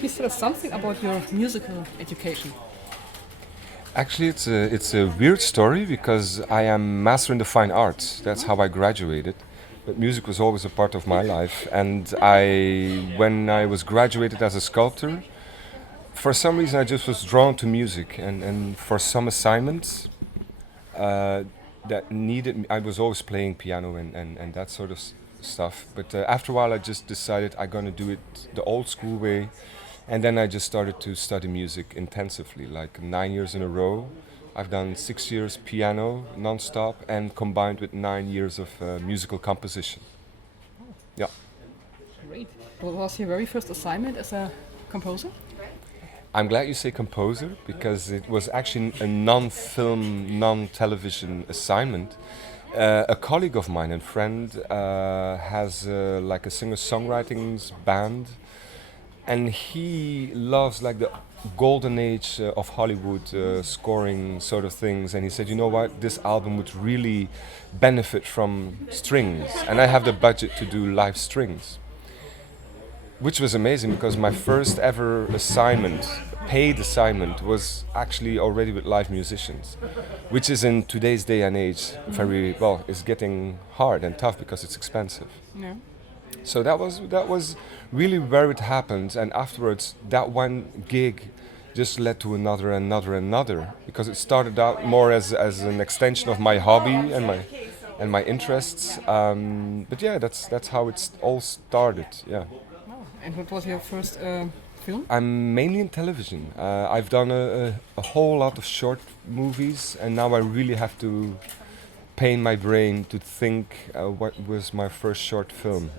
please tell us something about your musical education? Actually, it's a weird story because I am master in the fine arts. That's how I graduated. But music was always a part of my life. And when I was graduated as a sculptor, for some reason I just was drawn to music. And for some assignments uh, that needed, I was always playing piano and that sort of stuff. But after a while, I just decided I'm gonna do it the old school way. And then I just started to study music intensively, like 9 years in a row. I've done 6 years piano non-stop and combined with 9 years of musical composition. Yeah. Great. What was your very first assignment as a composer? I'm glad you say composer because it was actually a non-film, non-television assignment. A colleague of mine and friend has like a singer-songwriting band, and he loves like the golden age of Hollywood scoring sort of things. And he said, you know what, this album would really benefit from strings, and I have the budget to do live strings, which was amazing because my first ever assignment, paid assignment, was actually already with live musicians, which is in today's day and age very well. It's getting hard and tough because it's expensive. Yeah. So that was really where it happened, and afterwards that one gig just led to another, because it started out more as an extension of my hobby and my interests. But yeah, that's how it's all started. Yeah. Oh. And what was your first film? I'm mainly in television. I've done a whole lot of short movies, and now I really have to pain my brain to think what was my first short film.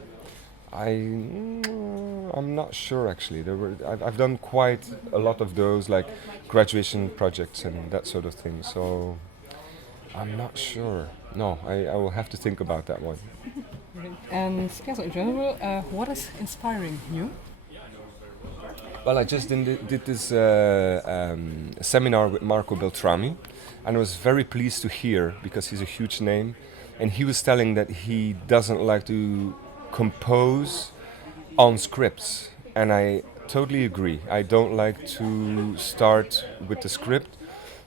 I'm not sure actually. I've done quite a lot of those, like graduation projects and that sort of thing. So I'm not sure. No, I will have to think about that one. Great. And yeah, so in general, what is inspiring you? Well, I just did this seminar with Marco Beltrami, and I was very pleased to hear, because he's a huge name, and he was telling that he doesn't like to compose on scripts, and I totally agree. I don't like to start with the script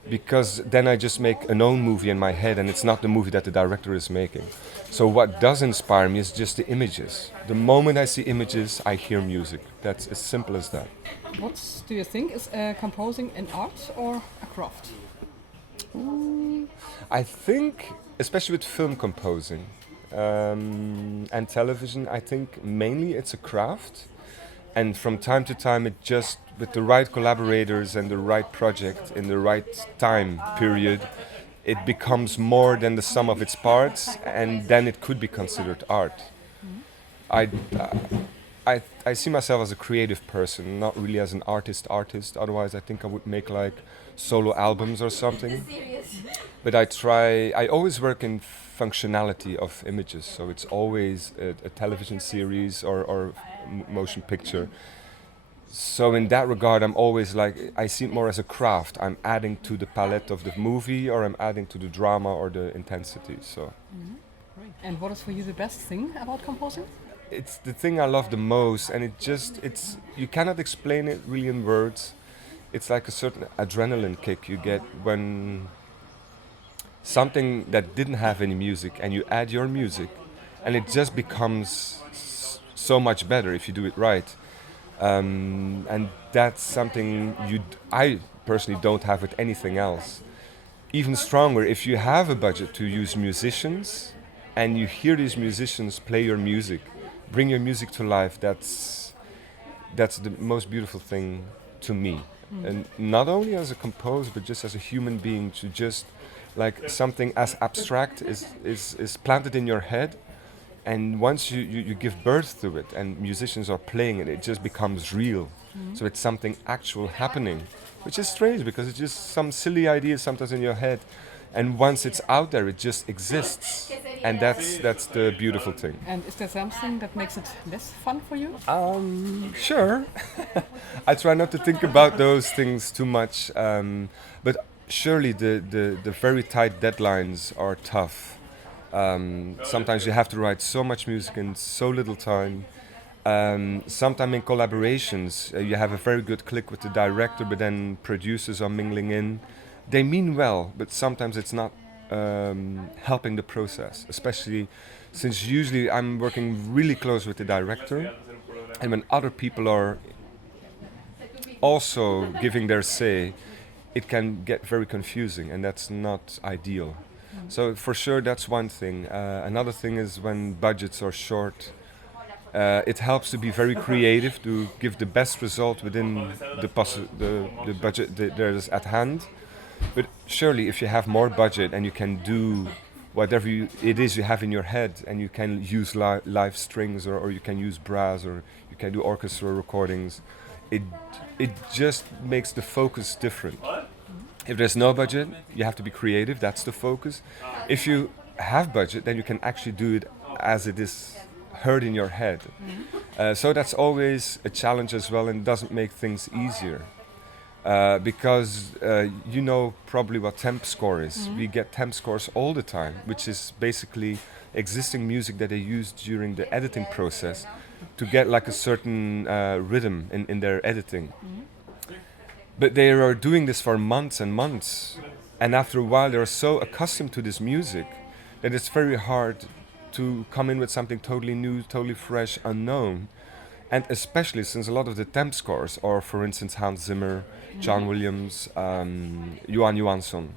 because then I just make an own movie in my head, and it's not the movie that the director is making. So what does inspire me is just the images. The moment I see images, I hear music. That's as simple as that. What do you think is composing an art or a craft? I think, especially with film composing and television, I think mainly it's a craft. And from time to time, it just, with the right collaborators and the right project in the right time period, it becomes more than the sum of its parts, and then it could be considered art. I, I see myself as a creative person, not really as an artist. Otherwise, I think I would make like solo albums or something. But I always work in functionality of images. So it's always a television series or motion picture. So in that regard, I'm always like, I see it more as a craft. I'm adding to the palette of the movie, or I'm adding to the drama or the intensity. So Great. And what is for you the best thing about composing? it's the thing I love the most, and it's you cannot explain it really in words. It's like a certain adrenaline kick you get when something that didn't have any music and you add your music, and it just becomes so much better if you do it right. And that's something I personally don't have with anything else. Even stronger, if you have a budget to use musicians and you hear these musicians play your music, bring your music to life, that's the most beautiful thing to me. And not only as a composer, but just as a human being, to just like something as abstract is planted in your head, and once you give birth to it and musicians are playing it, it just becomes real. So it's something actual happening, which is strange because it's just some silly idea sometimes in your head, and once it's out there, it just exists, and that's the beautiful thing. And is there something that makes it less fun for you? Sure. I try not to think about those things too much, but surely the very tight deadlines are tough. Sometimes you have to write so much music in so little time, Sometimes in collaborations, you have a very good click with the director, but then producers are mingling in. They mean well, but sometimes it's not helping the process, especially since usually I'm working really close with the director, and when other people are also giving their say, it can get very confusing, and that's not ideal. So for sure, that's one thing. Another thing is when budgets are short, it helps to be very creative to give the best result within the budget that there is at hand. But surely, if you have more budget and you can do whatever it is you have in your head, and you can use live strings, or you can use brass, or you can do orchestra recordings, it it just makes the focus different. If there's no budget, you have to be creative. That's the focus. If you have budget, then you can actually do it as it is heard in your head. So that's always a challenge as well, and doesn't make things easier. Because you know probably what temp score is. We get temp scores all the time, which is basically existing music that they use during the editing process to get like a certain rhythm in their editing. But they are doing this for months and months, and after a while they are so accustomed to this music that it's very hard to come in with something totally new, totally fresh, unknown. And especially since a lot of the temp scores are, for instance, Hans Zimmer, John Williams, Johan Johansson,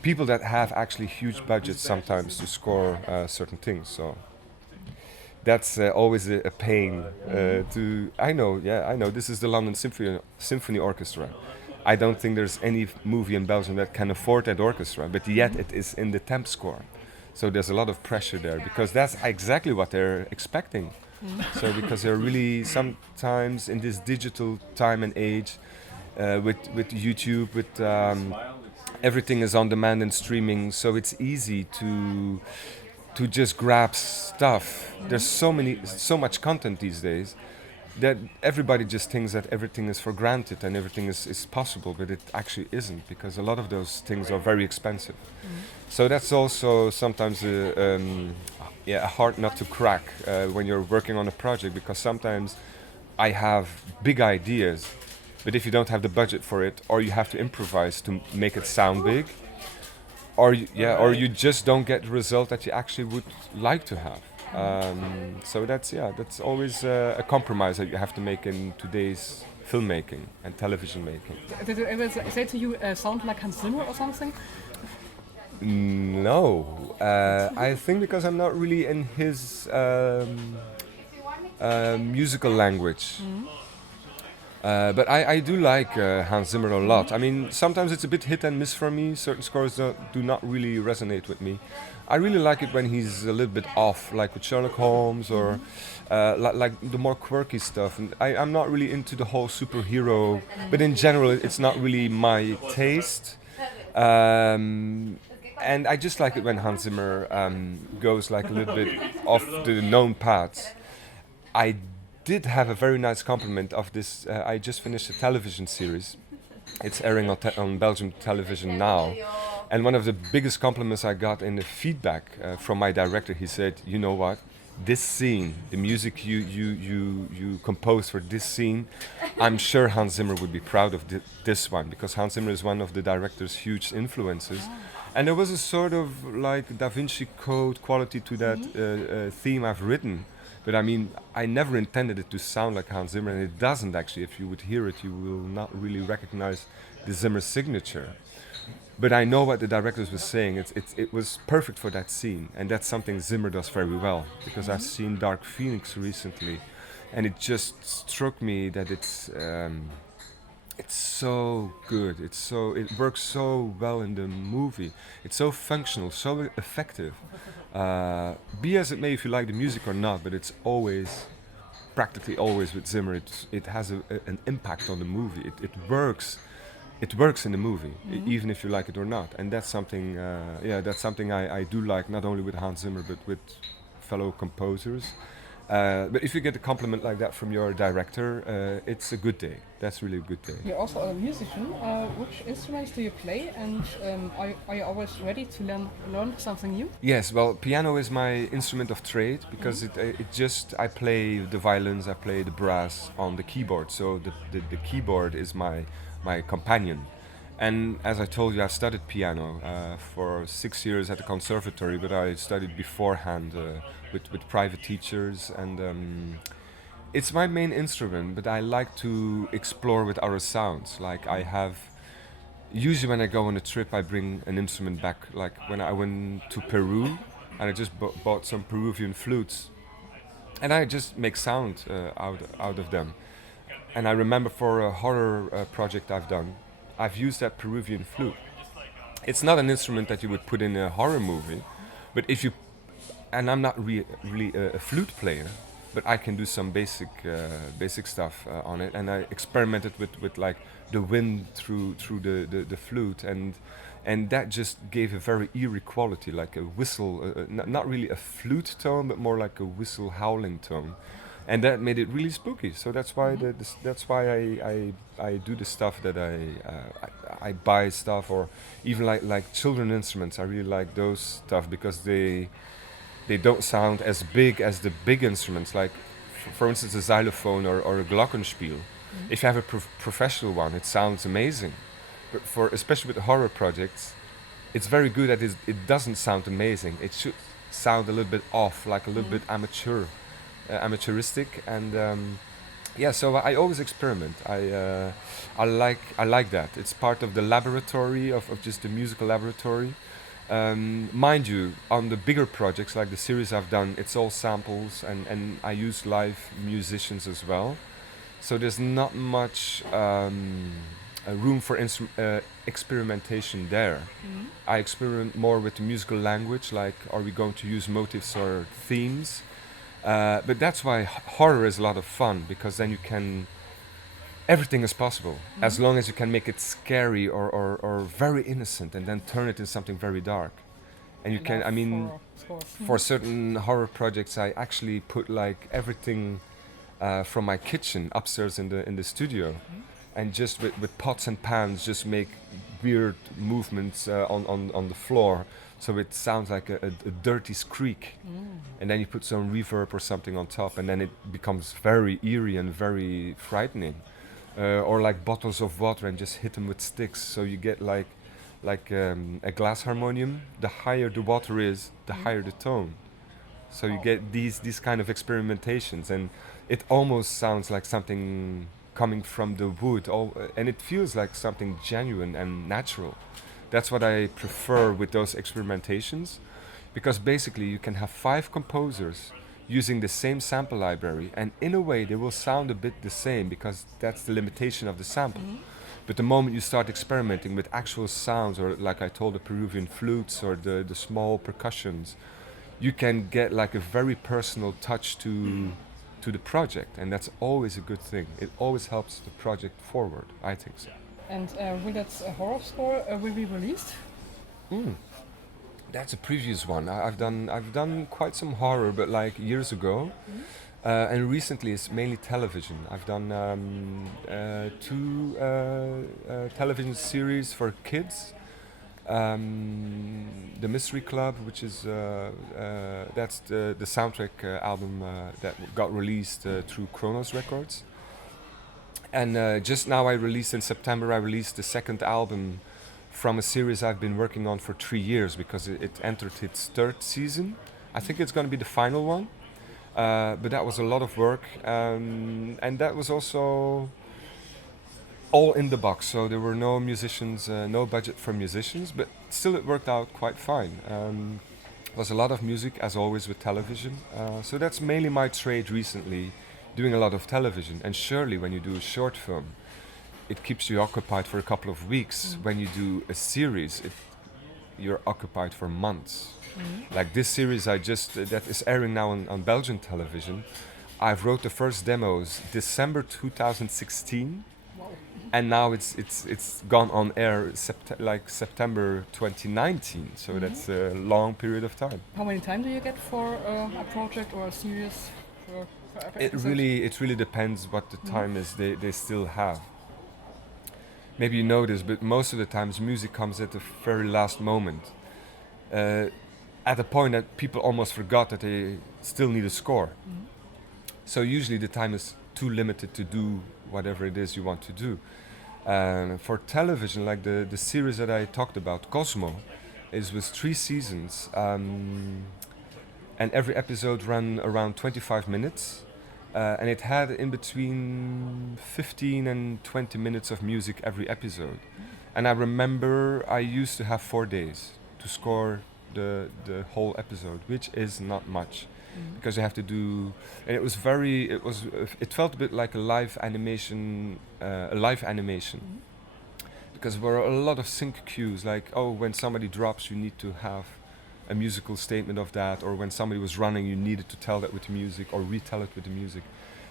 people that have actually huge budgets sometimes to score certain things. So that's always a pain. I know. This is the London Symphony Orchestra. I don't think there's any movie in Belgium that can afford that orchestra, but yet it is in the temp score. So there's a lot of pressure there, because that's exactly what they're expecting. So because they're really sometimes in this digital time and age, with YouTube, with everything is on demand and streaming, so it's easy to just grab stuff. There's so much content these days that everybody just thinks that everything is for granted and everything is possible, but it actually isn't, because a lot of those things are very expensive. So that's also sometimes a hard nut to crack when you're working on a project, because sometimes I have big ideas, but if you don't have the budget for it, or you have to improvise to make it sound big, or you just don't get the result that you actually would like to have. So that's always a compromise that you have to make in today's filmmaking and television making. Did you ever say to you, sound like Hans Zimmer or something? No, I think because I'm not really in his musical language. But I do like Hans Zimmer a lot. I mean, sometimes it's a bit hit and miss for me. Certain scores do not really resonate with me. I really like it when he's a little bit off, like with Sherlock Holmes, or like the more quirky stuff. And I'm not really into the whole superhero, but in general, it's not really my taste. And I just like it when Hans Zimmer goes like a little bit off the known paths. I did have a very nice compliment of this. I just finished a television series. It's airing on Belgium television now. And one of the biggest compliments I got in the feedback from my director, he said, "You know what? This scene, the music you composed for this scene, I'm sure Hans Zimmer would be proud of this one, because Hans Zimmer is one of the director's huge influences." And there was a sort of like Da Vinci Code quality to that theme I've written. But I mean, I never intended it to sound like Hans Zimmer, and it doesn't actually. If you would hear it, you will not really recognize the Zimmer signature. But I know what the directors were saying. It was perfect for that scene, and that's something Zimmer does very well. Because I've seen Dark Phoenix recently, and it just struck me that it's so good. It works so well in the movie. It's so functional, so effective. Be as it may, if you like the music or not, but it's practically always with Zimmer. It has an impact on the movie. It works. It works in the movie, even if you like it or not. And that's something. That's something I do like, not only with Hans Zimmer but with fellow composers. But if you get a compliment like that from your director, it's a good day. That's really a good day. You're also a musician. Which instruments do you play, and are you always ready to learn something new? Yes, well, piano is my instrument of trade because I play the violins, I play the brass on the keyboard. So the keyboard is my companion. And as I told you, I studied piano for 6 years at the conservatory, but I studied beforehand with private teachers. And it's my main instrument, but I like to explore with other sounds. Like I have, usually when I go on a trip, I bring an instrument back. Like when I went to Peru, and I just bought some Peruvian flutes, and I just make sound out of them. And I remember for a horror project I've used that Peruvian flute. It's not an instrument that you would put in a horror movie, but if you, and I'm not really a flute player, but I can do some basic stuff on it, and I experimented with like the wind through the flute, and that just gave a very eerie quality, like a whistle, not really a flute tone, but more like a whistle howling tone, and that made it really spooky. So that's why that's why I do the stuff that I buy stuff, or even like children instruments. I really like those stuff because they don't sound as big as the big instruments, like for instance a xylophone or a glockenspiel. If you have a professional one, it sounds amazing, but for especially with horror projects, it's very good that it doesn't sound amazing. It should sound a little bit off, like a little bit amateuristic, and yeah. So I always experiment. I like that. It's part of the laboratory of just the musical laboratory. Mind you, on the bigger projects like the series I've done, it's all samples, and I use live musicians as well. So there's not much room for experimentation there. I experiment more with the musical language, like are we going to use motifs or themes? But that's why horror is a lot of fun, because then you can, everything is possible as long as you can make it scary or very innocent and then turn it into something very dark. And you can, I mean, for certain horror projects, I actually put like everything from my kitchen upstairs in the studio, and just with pots and pans, just make weird movements on the floor, so it sounds like a dirty squeak. And then you put some reverb or something on top, and then it becomes very eerie and very frightening. Or like bottles of water and just hit them with sticks, so you get like a glass harmonium. The higher the water is, the higher the tone. So you get these kind of experimentations, and it almost sounds like something coming from the wood, and it feels like something genuine and natural. That's what I prefer with those experimentations, because basically you can have 5 composers using the same sample library, and in a way they will sound a bit the same because that's the limitation of the sample. But the moment you start experimenting with actual sounds, or like I told, the Peruvian flutes or the small percussions, you can get like a very personal touch to the project, and that's always a good thing. It always helps the project forward, I think so. And will that horror score will be released? That's a previous one. I've done quite some horror, but like years ago. And recently it's mainly television. I've done 2 television series for kids. The Mystery Club, which is that's the soundtrack album that got released through Kronos Records. And just now in September, I released the 2nd album from a series I've been working on for 3 years, because it entered its 3rd season. I think it's going to be the final one. But that was a lot of work, and that was also all in the box. So there were no musicians, no budget for musicians, but still it worked out quite fine. Was a lot of music, as always with television. So that's mainly my trade recently, doing a lot of television. And surely when you do a short film, it keeps you occupied for a couple of weeks. When you do a series, you're occupied for months. Like this series that is airing now on Belgian television, I've wrote the first demos December 2016. And now it's gone on air September 2019, so that's a long period of time. How many time do you get for a project or a series? for every It episode? really depends what the time is they still have. Maybe you know this, but most of the times music comes at the very last moment. At a point that people almost forgot that they still need a score. So usually the time is too limited to do whatever it is you want to do. For television, like the series that I talked about, Cosmo, is with 3 seasons, and every episode ran around 25 minutes, and it had in between 15 and 20 minutes of music every episode. And I remember I used to have 4 days to score the whole episode, which is not much, because you have to do. And it felt a bit like a live animation, because there were a lot of sync cues, like, oh, when somebody drops, you need to have a musical statement of that, or when somebody was running, you needed to tell that with the music or retell it with the music.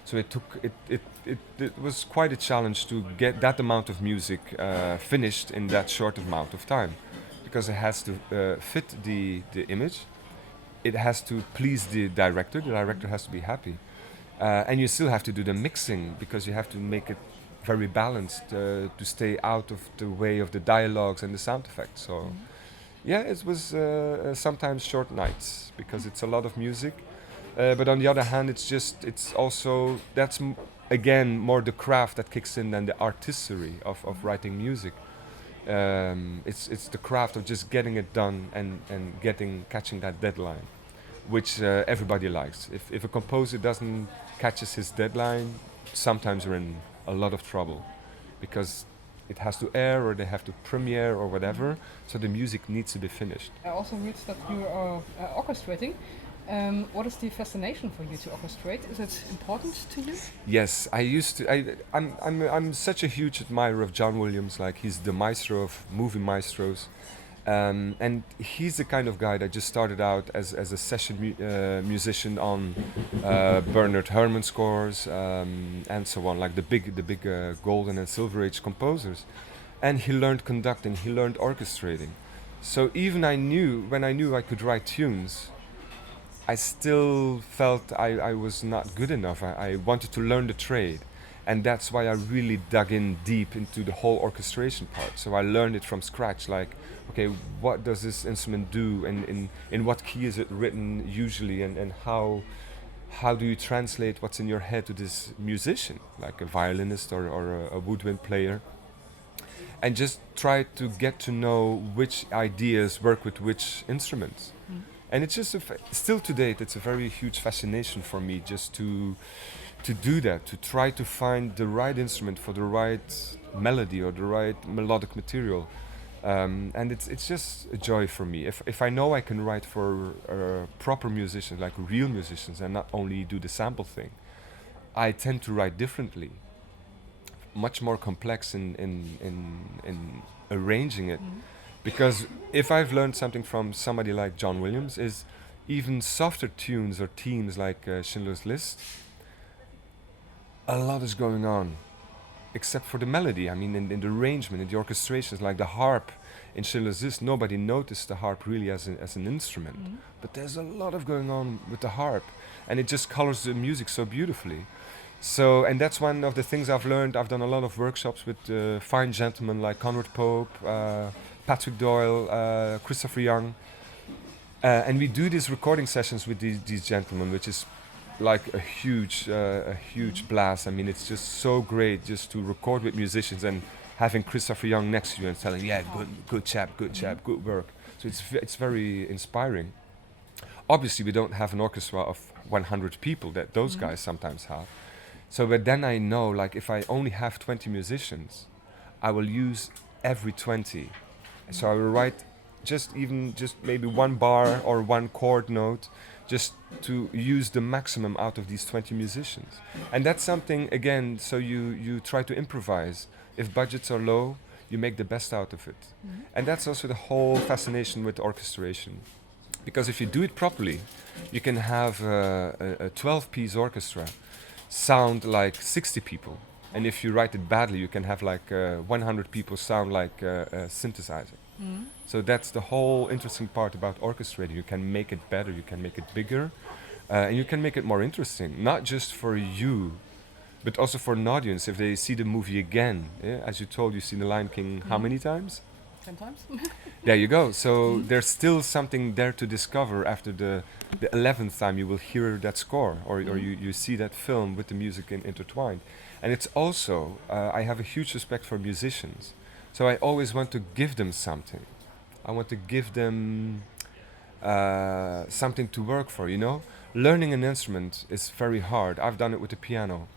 So it was quite a challenge to get that amount of music finished in that short amount of time, because it has to fit the image, it has to please the director has to be happy, and you still have to do the mixing, because you have to make it very balanced to stay out of the way of the dialogues and the sound effects. So yeah, it was sometimes short nights, because it's a lot of music. But on the other hand, it's also, again, more the craft that kicks in than the artistry of writing music. It's the craft of just getting it done and catching that deadline, which everybody likes. If a composer doesn't catches his deadline, sometimes you're in a lot of trouble, because it has to air, or they have to premiere, or whatever. So the music needs to be finished. I also read that you are orchestrating. What is the fascination for you to orchestrate? Is it important to you? Yes, I used to. I'm such a huge admirer of John Williams. Like, he's the maestro of movie maestros, and he's the kind of guy that just started out as a session musician on Bernard Herrmann scores, and so on, like the big golden and silver age composers. And he learned conducting. He learned orchestrating. So even when I knew I could write tunes, I still felt I was not good enough. I wanted to learn the trade. And that's why I really dug in deep into the whole orchestration part. So I learned it from scratch, like, okay, what does this instrument do, and in what key is it written usually, and how do you translate what's in your head to this musician, like a violinist or a woodwind player, and just try to get to know which ideas work with which instruments. And it's just still to date, it's a very huge fascination for me, just to do that, to try to find the right instrument for the right melody or the right melodic material. And it's just a joy for me. If I know I can write for proper musicians, like real musicians, and not only do the sample thing, I tend to write differently, much more complex in arranging it. Because if I've learned something from somebody like John Williams, is even softer tunes or themes like Schindler's List, a lot is going on, except for the melody. I mean, in the arrangement, in the orchestrations, like the harp in Schindler's List, nobody noticed the harp really as an instrument. But there's a lot of going on with the harp, and it just colors the music so beautifully. So, and that's one of the things I've learned. I've done a lot of workshops with fine gentlemen like Conrad Pope, Patrick Doyle, Christopher Young, and we do these recording sessions with these gentlemen, which is like a huge blast. I mean, it's just so great just to record with musicians and having Christopher Young next to you and telling, yeah, good chap, good work. So it's very inspiring. Obviously, we don't have an orchestra of 100 people that those guys sometimes have. So, but then I know, like, if I only have 20 musicians, I will use every 20. So I will write just maybe one bar or one chord note, just to use the maximum out of these 20 musicians. And that's something, again, so you try to improvise. If budgets are low, you make the best out of it. And that's also the whole fascination with orchestration. Because if you do it properly, you can have a 12-piece orchestra sound like 60 people. And if you write it badly, you can have like 100 people sound like a synthesizer. So that's the whole interesting part about orchestrating. You can make it better, you can make it bigger, And you can make it more interesting, not just for you, but also for an audience if they see the movie again. Yeah? As you told, you've seen The Lion King how many times? 10 times. There you go. So there's still something there to discover after the 11th time you will hear that score, or you see that film with the music intertwined. And it's also, I have a huge respect for musicians. So I always want to give them something. I want to give them something to work for, you know? Learning an instrument is very hard. I've done it with the piano.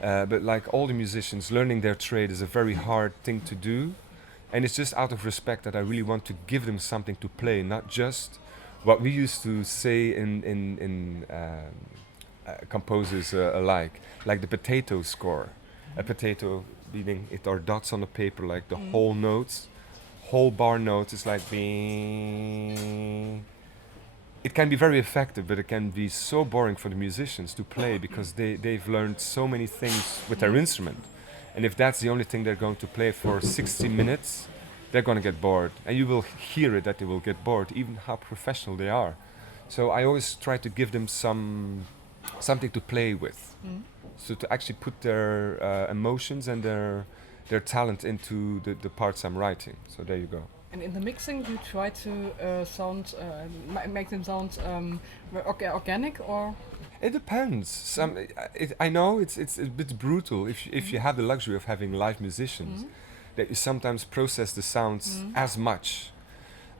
But like all the musicians, learning their trade is a very hard thing to do. And it's just out of respect that I really want to give them something to play, not just what we used to say in composers alike, like the potato score. A potato meaning it are dots on the paper, like the whole notes, whole bar notes. It's like bing. It can be very effective, but it can be so boring for the musicians to play because they've learned so many things with their instrument. And if that's the only thing they're going to play for 60 minutes, they're going to get bored. And you will hear it that they will get bored, even how professional they are. So I always try to give them something to play with. So to actually put their emotions and their talent into the parts I'm writing. So there you go. And in the mixing, you try to make them sound organic, or? It depends. I know it's a bit brutal if you have the luxury of having live musicians, that you sometimes process the sounds as much.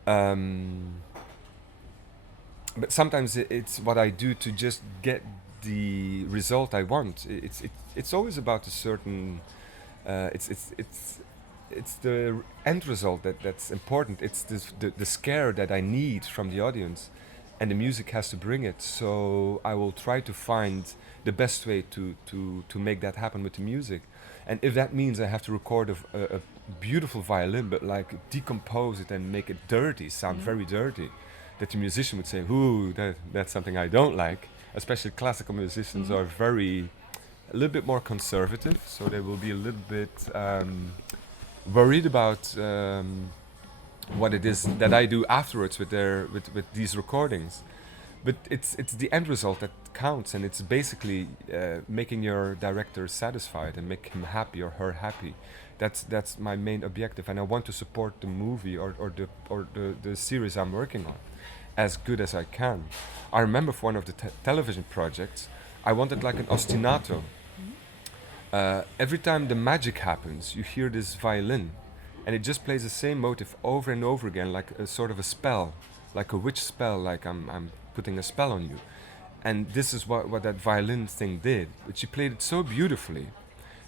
But sometimes it's what I do to just get the result I want. It's always about a certain. It's the end result that's important. It's the scare that I need from the audience, and the music has to bring it. So I will try to find the best way to make that happen with the music. And if that means I have to record a beautiful violin, but like decompose it and make it dirty, sound very dirty, that the musician would say, "Ooh, that's something I don't like." Especially classical musicians are a little bit more conservative, so they will be a little bit worried about what it is that I do afterwards with these recordings. But it's the end result that counts, and it's basically making your director satisfied and make him happy or her happy. That's my main objective, and I want to support the movie or the series I'm working on as good as I can. I remember for one of the television projects, I wanted like an ostinato. Every time the magic happens, you hear this violin, and it just plays the same motive over and over again, like a sort of a spell, like a witch spell, like I'm putting a spell on you. And this is what that violin thing did. But she played it so beautifully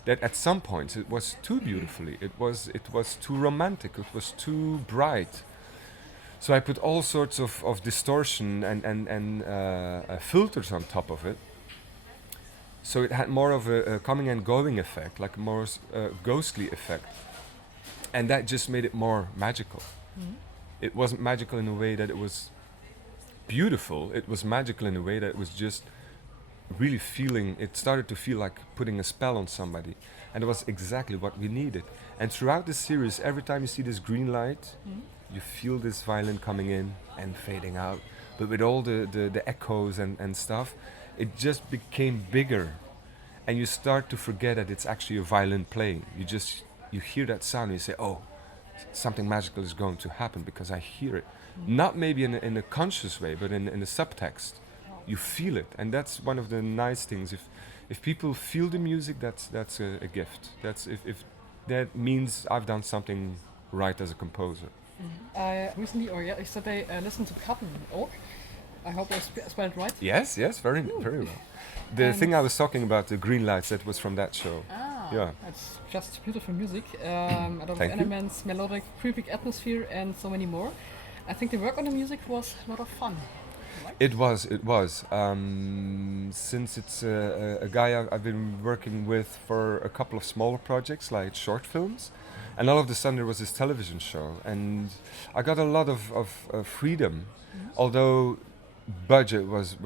that at some points it was too beautifully. It was too romantic. It was too bright. So I put all sorts of distortion and filters on top of it. So it had more of a coming and going effect, like more ghostly effect. And that just made it more magical. It wasn't magical in a way that it was beautiful. It was magical in a way that it was just really feeling, it started to feel like putting a spell on somebody. And it was exactly what we needed. And throughout the series, every time you see this green light, you feel this violin coming in and fading out. But with all the echoes and stuff, it just became bigger. And you start to forget that it's actually a violin playing. You hear that sound and you say, oh, something magical is going to happen because I hear it. Not maybe in a conscious way, but in the subtext. You feel it. And that's one of the nice things. If people feel the music, that's a gift. That's if that means I've done something right as a composer. I recently, or yesterday, listened to Kattenoog. I hope I spelled it right. Yes, very well. The thing I was talking about, the green lights, that was from that show. Yeah. It's just beautiful music. A lot of elements, melodic, creepy atmosphere, and so many more. I think the work on the music was a lot of fun. Right? It was. Since it's a guy I've been working with for a couple of smaller projects, like short films, and all of a sudden there was this television show, and I got a lot of freedom, although budget was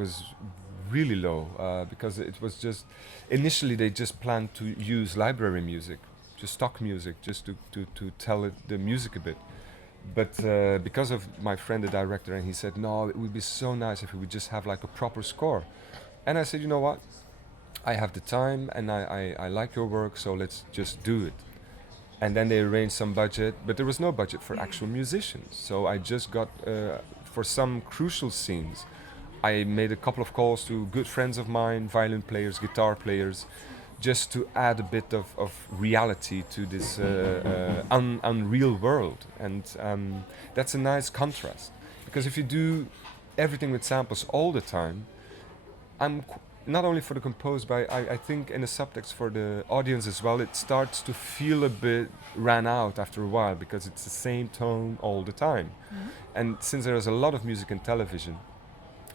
really low because it was just initially they just planned to use library music, just stock music, just to tell it the music a bit. But because of my friend, the director, and he said, no, it would be so nice if we would just have like a proper score. And I said, you know what? I have the time and I like your work, so let's just do it. And then they arranged some budget, but there was no budget for actual musicians. So I just got, for some crucial scenes, I made a couple of calls to good friends of mine, violin players, guitar players, just to add a bit of reality to this unreal world. And that's a nice contrast. Because if you do everything with samples all the time, not only for the composer, but I think in the subtext for the audience as well, it starts to feel a bit ran out after a while because it's the same tone all the time. Mm-hmm. And since there is a lot of music in television,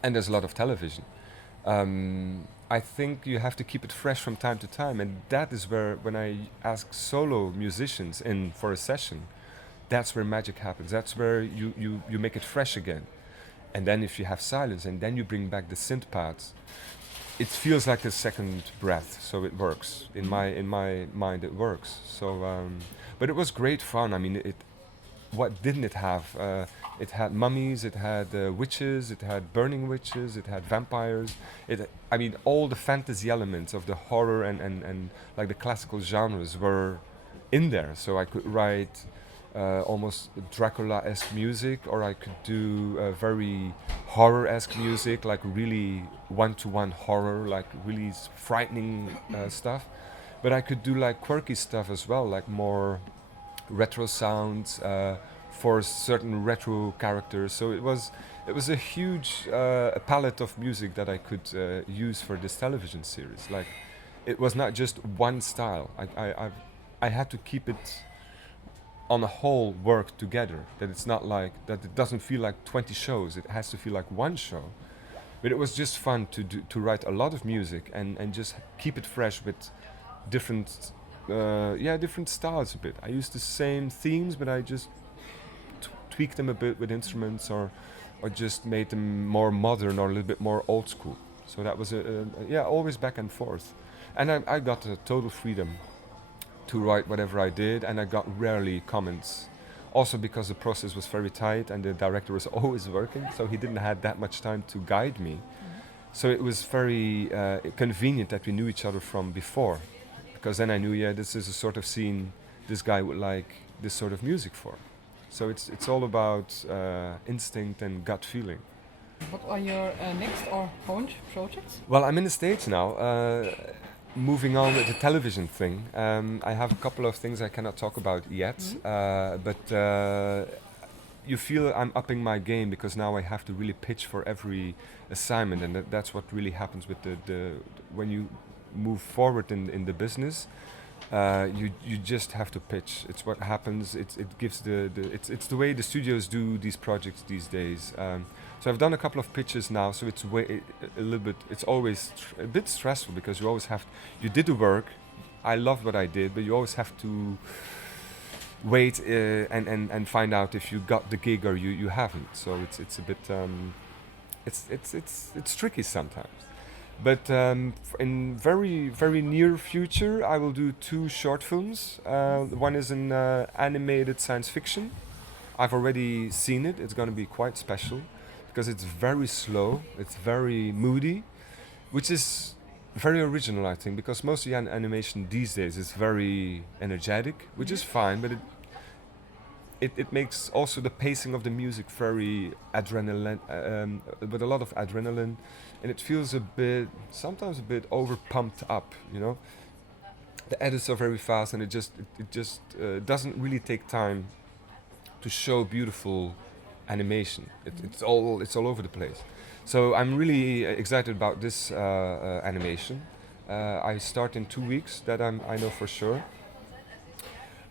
and there's a lot of television, I think you have to keep it fresh from time to time. And that is where, when I ask solo musicians in for a session, that's where magic happens. That's where you make it fresh again. And then if you have silence and then you bring back the synth pads, it feels like a second breath, so it works. In my mind, it works. So, but it was great fun. I mean, what didn't it have? It had mummies, it had witches, it had burning witches, it had vampires. I mean, all the fantasy elements of the horror and like the classical genres were in there. So I could write almost Dracula-esque music, or I could do very horror-esque music, like really one-to-one horror, like really frightening stuff. But I could do like quirky stuff as well, like more retro sounds for certain retro characters. So it was a huge palette of music that I could use for this television series. Like, it was not just one style. I had to keep it on a whole work together. That it's not like that. It doesn't feel like 20 shows. It has to feel like one show. But it was just fun to write a lot of music and just keep it fresh with different different styles a bit. I used the same themes, but I just tweaked them a bit with instruments, or just made them more modern or a little bit more old school. So that was always back and forth. And I got a total freedom to write whatever I did, and I got rarely comments. Also because the process was very tight and the director was always working, so he didn't have that much time to guide me. Mm-hmm. So it was very convenient that we knew each other from before, because then I knew, this is a sort of scene this guy would like this sort of music for. So it's all about instinct and gut feeling. What are your next or current projects? Well, I'm in the States now. Moving on with the television thing, I have a couple of things I cannot talk about yet, but you feel I'm upping my game because now I have to really pitch for every assignment, and that's what really happens with the when you move forward in the business. You just have to pitch. It's what happens. It gives it's the way the studios do these projects these days. So I've done a couple of pitches now. So it's a little bit. It's always a bit stressful because you always have. You did the work. I loved what I did, but you always have to wait and find out if you got the gig or you haven't. So it's a bit. It's tricky sometimes. But in very near future, I will do 2 short films. One is an animated science fiction. I've already seen it. It's going to be quite special because it's very slow. It's very moody, which is very original, I think, because most of the animation these days is very energetic, which is fine, but it makes also the pacing of the music very adrenaline, with a lot of adrenaline. And it feels sometimes a bit over pumped up, you know. The edits are very fast, and it just doesn't really take time to show beautiful animation. It's all over the place. So I'm really excited about this animation. I start in 2 weeks. That I know for sure.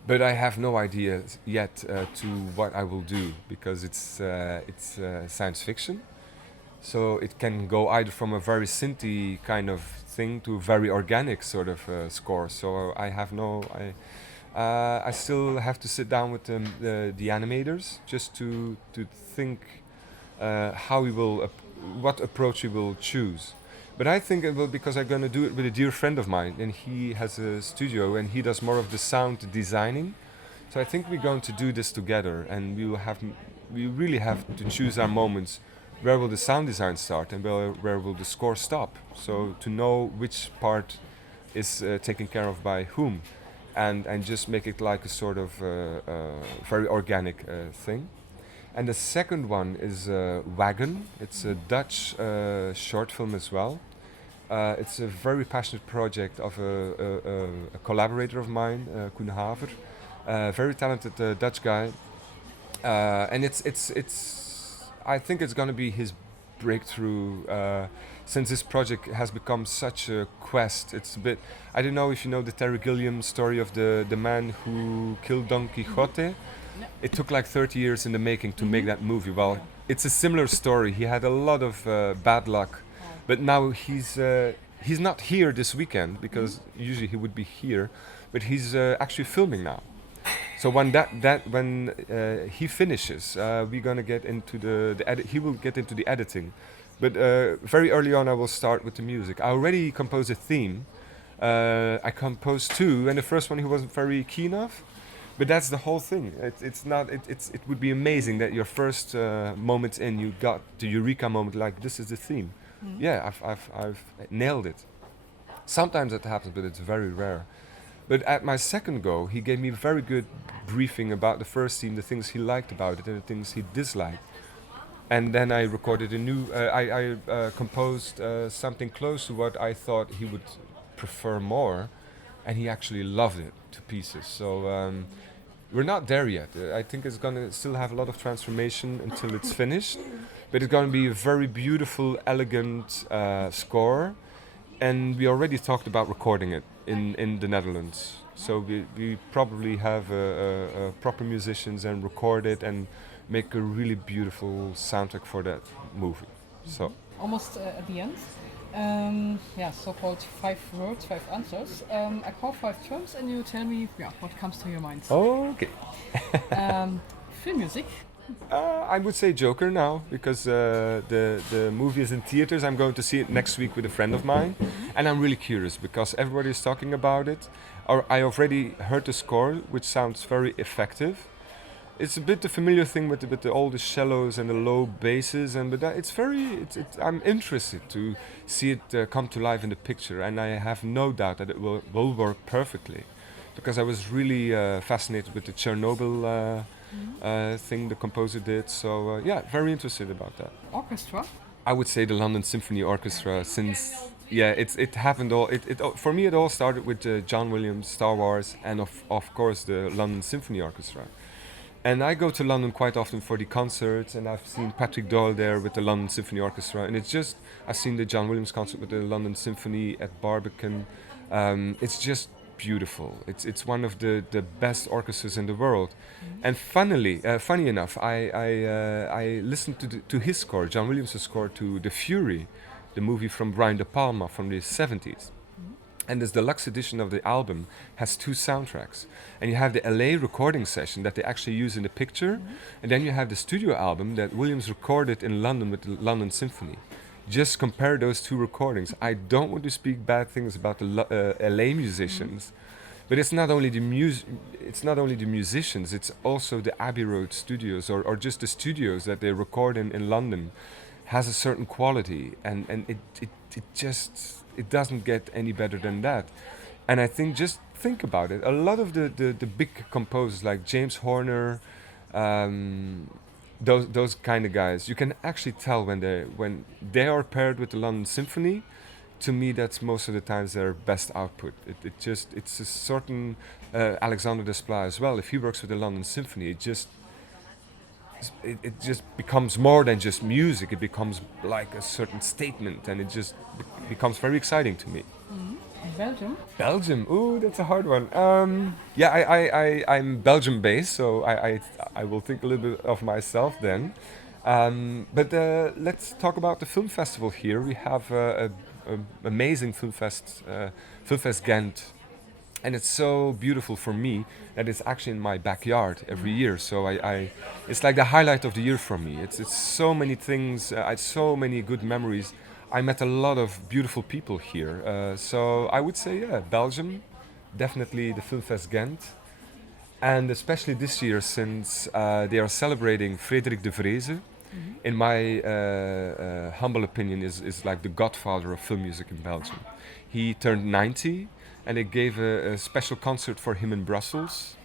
But I have no idea yet to what I will do because it's science fiction. So it can go either from a very synthy kind of thing to a very organic sort of score. So I still have to sit down with the animators just to think how we will, what approach we will choose. But I think it will, because I'm going to do it with a dear friend of mine, and he has a studio and he does more of the sound designing. So I think we're going to do this together, and we really have to choose our moments. Where will the sound design start, and where will the score stop? So to know which part is taken care of by whom, and just make it like a sort of very organic thing. And the second one is Wagon. It's a Dutch short film as well. It's a very passionate project of a collaborator of mine, Koen Haver, very talented Dutch guy, and it's. I think it's going to be his breakthrough. Since this project has become such a quest, it's a bit. I don't know if you know the Terry Gilliam story of the man who killed Don Quixote. It took like 30 years in the making to make that movie. Well, it's a similar story. He had a lot of bad luck, but now he's not here this weekend because usually he would be here, but he's actually filming now. So when when he finishes, we're gonna get into the edit. He will get into the editing, but very early on I will start with the music. I already composed a theme. I composed two, and the first one he wasn't very keen of. But that's the whole thing. It's not. It would be amazing that your first moments in, you got the eureka moment. Like this is the theme. Yeah, I've nailed it. Sometimes it happens, but it's very rare. But at my second go, he gave me a very good briefing about the first theme, the things he liked about it, and the things he disliked. And then I recorded a new. I composed something close to what I thought he would prefer more, and he actually loved it to pieces. So. We're not there yet. I think it's going to still have a lot of transformation until it's finished. But it's going to be a very beautiful, elegant score. And we already talked about recording it in the Netherlands. So we probably have proper musicians and record it and make a really beautiful soundtrack for that movie. So almost at the end. So-called 5 words, 5 answers. I call 5 terms and you tell me what comes to your mind. Okay. Film music. I would say Joker now because the movie is in theaters. I'm going to see it next week with a friend of mine, and I'm really curious because everybody is talking about it. I already heard the score, which sounds very effective. It's a bit the familiar thing with all the cellos and the low basses, I'm interested to see it come to life in the picture, and I have no doubt that it will work perfectly, because I was really fascinated with the Chernobyl thing the composer did. So very interested about that. Orchestra. I would say the London Symphony Orchestra, since it happened all. For me it all started with John Williams, Star Wars, and of course the London Symphony Orchestra. And I go to London quite often for the concerts, and I've seen Patrick Doyle there with the London Symphony Orchestra, and I've seen the John Williams concert with the London Symphony at Barbican. It's just beautiful. It's one of the best orchestras in the world. And funny enough, I listened to his score, John Williams' score to The Fury, the movie from Brian De Palma from the 70s. And this deluxe edition of the album has 2 soundtracks. And you have the LA recording session that they actually use in the picture. And then you have the studio album that Williams recorded in London with the London Symphony. Just compare those 2 recordings. I don't want to speak bad things about the LA musicians. But it's not only the musicians, it's also the Abbey Road studios or just the studios that they record in London has a certain quality, and it doesn't get any better than that. And I think, just think about it, a lot of the big composers like James Horner, those kind of guys, you can actually tell when they are paired with the London Symphony. To me, that's most of the times their best output. It's a certain Alexander Desplat as well. If he works with the London Symphony, it just becomes more than just music. It becomes like a certain statement, and it just becomes very exciting to me. Belgium. Ooh, that's a hard one. I'm Belgium based, so I will think a little bit of myself then. But let's talk about the film festival here. We have a amazing film fest Ghent. And it's so beautiful for me that it's actually in my backyard every year. So it's like the highlight of the year for me. It's so many things. I had so many good memories. I met a lot of beautiful people here. So I would say, Belgium, definitely the Filmfest Ghent. And especially this year, since they are celebrating Frederik de Vreese, in my humble opinion, is like the godfather of film music in Belgium. He turned 90, and they gave a special concert for him in Brussels,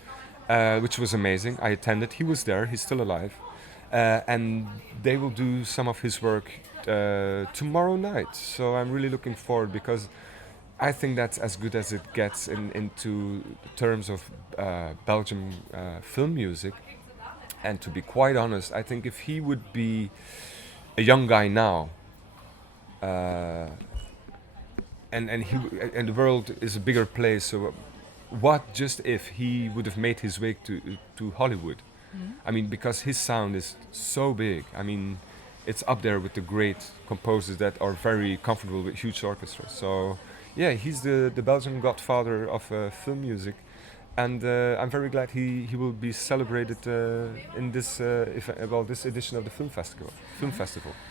which was amazing. I attended. He was there. He's still alive. And they will do some of his work tomorrow night. So I'm really looking forward, because I think that's as good as it gets into terms of Belgian film music. And to be quite honest, I think if he would be a young guy now, and the world is a bigger place, so what just if he would have made his way to Hollywood? I mean, because his sound is so big. I mean, it's up there with the great composers that are very comfortable with huge orchestras. So, yeah, he's the Belgian godfather of film music, and I'm very glad he will be celebrated in this this edition of the film festival.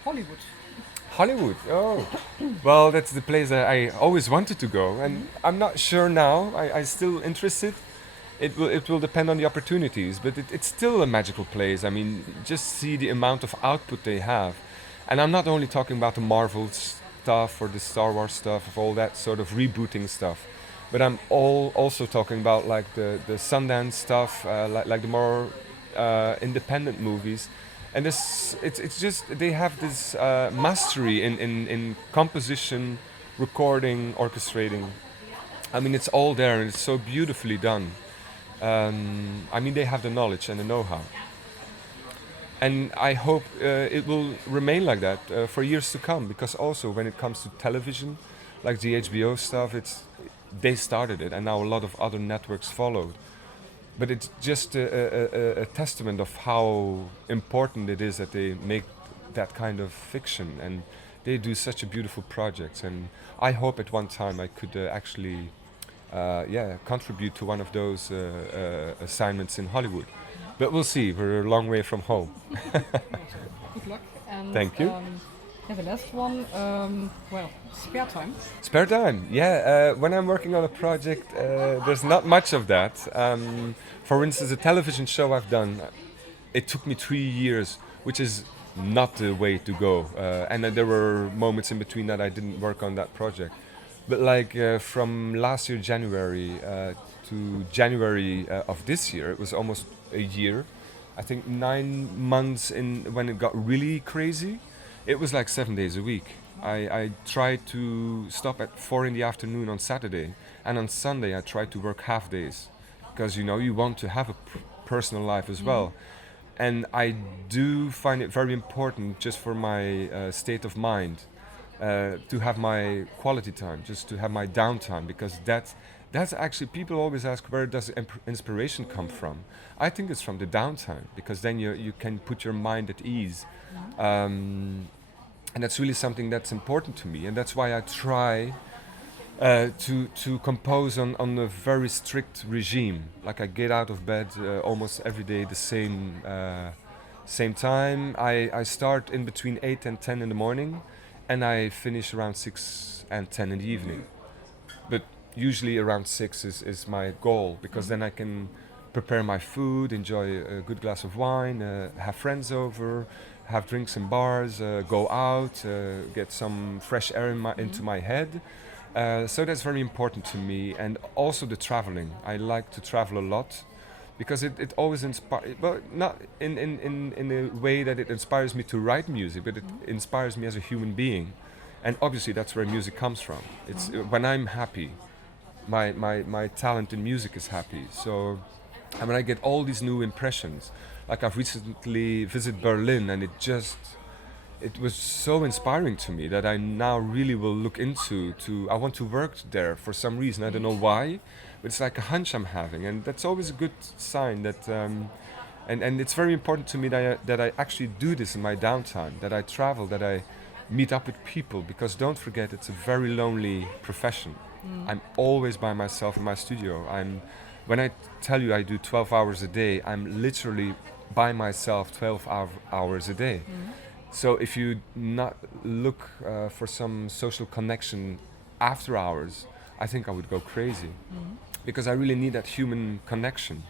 Hollywood. Hollywood. Oh, well, that's the place that I always wanted to go, and I'm not sure now. I still interested. It will depend on the opportunities, but it's still a magical place. I mean, just see the amount of output they have, and I'm not only talking about the Marvel stuff or the Star Wars stuff, of all that sort of rebooting stuff, but I'm also talking about like the Sundance stuff, like the more independent movies, and it's just they have this mastery in composition, recording, orchestrating. I mean, it's all there, and it's so beautifully done. I mean, they have the knowledge and the know-how. And I hope it will remain like that for years to come, because also when it comes to television, like the HBO stuff, they started it, and now a lot of other networks followed. But it's just a testament of how important it is that they make that kind of fiction, and they do such a beautiful projects. And I hope at one time I could actually contribute to one of those assignments in Hollywood. But we'll see. We're a long way from home. Good luck. And, Thank you. The last one, spare time. Spare time, yeah. When I'm working on a project, there's not much of that. For instance, a television show I've done, it took me 3 years, which is not the way to go. And there were moments in between that I didn't work on that project. But like from last year January to January of this year, it was almost a year. I think 9 months in when it got really crazy. It was like 7 days a week. I tried to stop at 4 in the afternoon on Saturday, and on Sunday I tried to work half days, because you want to have a personal life as well. And I do find it very important, just for my state of mind, to have my quality time, just to have my downtime, because that's actually, people always ask, where does inspiration come from? I think it's from the downtime, because then you can put your mind at ease. And that's really something that's important to me, and that's why I try to compose on a very strict regime. Like, I get out of bed almost every day the same time. I start in between 8 and 10 in the morning, and I finish around 6 and 10 in the evening. But usually around 6 is my goal, because then I can prepare my food, enjoy a good glass of wine, have friends over, have drinks in bars, go out, get some fresh air into my head. So that's very important to me. And also the traveling. I like to travel a lot, because it always inspires, well, not in a way that it inspires me to write music, but it inspires me as a human being. And obviously that's where music comes from. It's when I'm happy, my talent in music is happy. So, and when I get all these new impressions, like I've recently visited Berlin, and it was so inspiring to me that I now really will look into I want to work there for some reason. I don't know why, but it's like a hunch I'm having, and that's always a good sign that and it's very important to me that I actually do this in my downtime, that I travel, that I meet up with people, because don't forget, it's a very lonely profession. I'm always by myself in my studio. When I tell you I do 12 hours a day, I'm literally by myself 12 hours a day. So if you not look for some social connection after hours, I think I would go crazy, because I really need that human connection.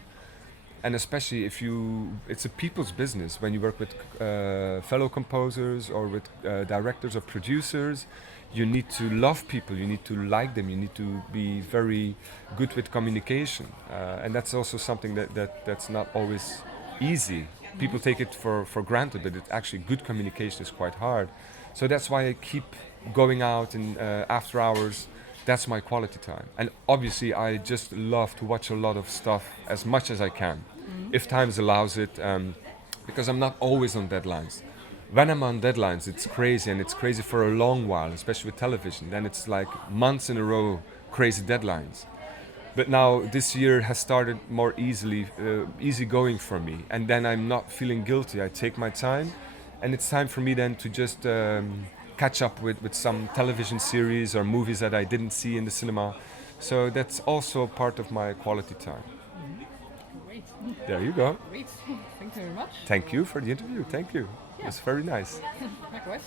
And especially if it's a people's business. When you work with fellow composers or with directors or producers, you need to love people, you need to like them, you need to be very good with communication. And that's also something that's not always easy. People take it for granted, but actually good communication is quite hard. So that's why I keep going out in after hours. That's my quality time. And obviously I just love to watch a lot of stuff as much as I can, if time allows it, because I'm not always on deadlines. When I'm on deadlines, it's crazy, and it's crazy for a long while, especially with television. Then it's like months in a row, crazy deadlines. But now this year has started more easy going for me, and then I'm not feeling guilty. I take my time, and it's time for me then to just catch up with some television series or movies that I didn't see in the cinema. So that's also part of my quality time. Great. There you go. Great. Thank you very much. Thank you for the interview. Thank you. Yeah. It was very nice. Likewise.